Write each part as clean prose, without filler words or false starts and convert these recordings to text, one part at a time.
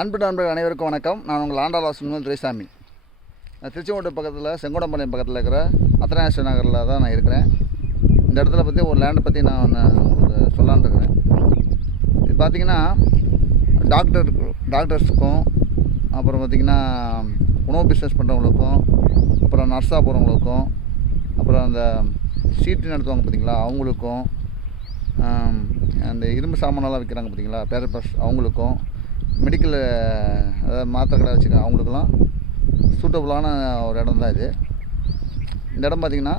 அன்பு நண்பர்கள் அனைவருக்கும் வணக்கம். நான் உங்கள் ஆண்டாளாசுங்கள் துரைசாமி. நான் திருச்செங்கோட்டை பக்கத்தில் செங்கோடம்பாளையம் பக்கத்தில் இருக்கிற அத்தனாஸ்வர நகரில் தான் நான் இருக்கிறேன். இந்த இடத்துல பற்றி ஒரு லேண்டை பற்றி நான் உங்களுக்கு சொல்லலான்னு இருக்கிறேன். இது பார்த்திங்கன்னா டாக்டர்ஸுக்கும், அப்புறம் பார்த்திங்கன்னா உணவு பிஸ்னஸ் பண்ணுறவங்களுக்கும், அப்புறம் நர்ஸாக போகிறவங்களுக்கும், அப்புறம் அந்த சீட்டு நடத்துவாங்க பார்த்திங்களா அவங்களுக்கும், அந்த இரும்பு சாமானெல்லாம் விற்கிறாங்க பார்த்திங்களா பேரப்பர்ஸ் அவங்களுக்கும், மெடிக்கல் அதாவது மாத்திரை கடை வச்சுருக்காங்க அவங்களுக்கெல்லாம் சூட்டபுளான ஒரு இடம் தான் இது. இந்த இடம் பார்த்திங்கன்னா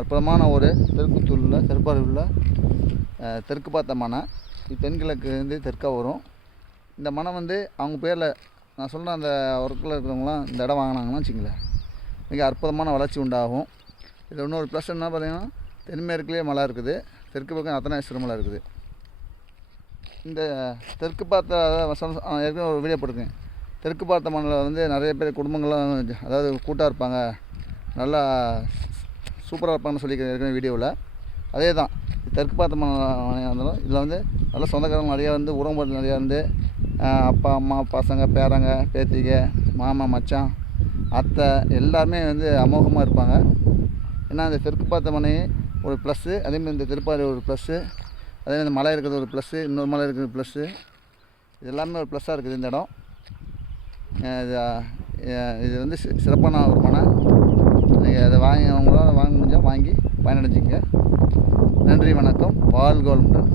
அற்புதமான ஒரு தெற்குத்தூரில் திருப்பாரூரில் தெற்கு பார்த்த மனை. இது தென்கிழக்கு வந்து தெற்காக வரும். இந்த மனை வந்து அவங்க பேரில் நான் சொல்கிற அந்த ஒர்க்கில் இருக்கிறவங்களாம் இந்த இடம் வாங்கினாங்கன்னா வச்சுங்களேன், மிக அற்புதமான வளர்ச்சி உண்டாகும். இதில் இன்னொரு ப்ளஸ் என்ன பார்த்திங்கன்னா, தென்மேற்குலேயே மலை இருக்குது, தெற்கு பக்கம் அத்தனாஸ்வர மலை இருக்குது. இந்த தெற்கு பார்த்த ஏற்கனவே ஒரு வீடியோ போட்டிருக்கேன். தெற்கு பார்த்த மண்ணில் வந்து நிறைய பேர் குடும்பங்கள்லாம் அதாவது கூட்டாக இருப்பாங்க, நல்லா சூப்பராக இருப்பாங்கன்னு சொல்லிக்கிறேன் ஏற்கனவே வீடியோவில். அதே தான் தெற்கு பார்த்த மனை இருந்தாலும் இதில் வந்து நல்லா சொந்தக்காரங்க நிறையா வந்து உறவுமுறை நிறையா வந்து அப்பா அம்மா பசங்க பேரங்க பேத்திக மாமா மச்சான் அத்தை எல்லாருமே வந்து அமோகமாக இருப்பாங்க. ஏன்னா இந்த தெற்கு பார்த்த மனை ஒரு ப்ளஸ்ஸு, அதேமாதிரி இந்த திருப்பாரி ஒரு ப்ளஸ்ஸு, அதே இந்த மலை இருக்கிறது ஒரு ப்ளஸ்ஸு, இன்னொரு மலை இருக்கிறது ப்ளஸ்ஸு. இது எல்லாமே ஒரு ப்ளஸ்ஸாக இருக்குது இந்த இடம். இது வந்து சிறப்பான ஒரு மனை. நீங்கள் அதை அவங்களால வாங்க முடிஞ்சால் வாங்கி பயனடைஞ்சிங்க. நன்றி, வணக்கம், வாழ்க வளமுடன்.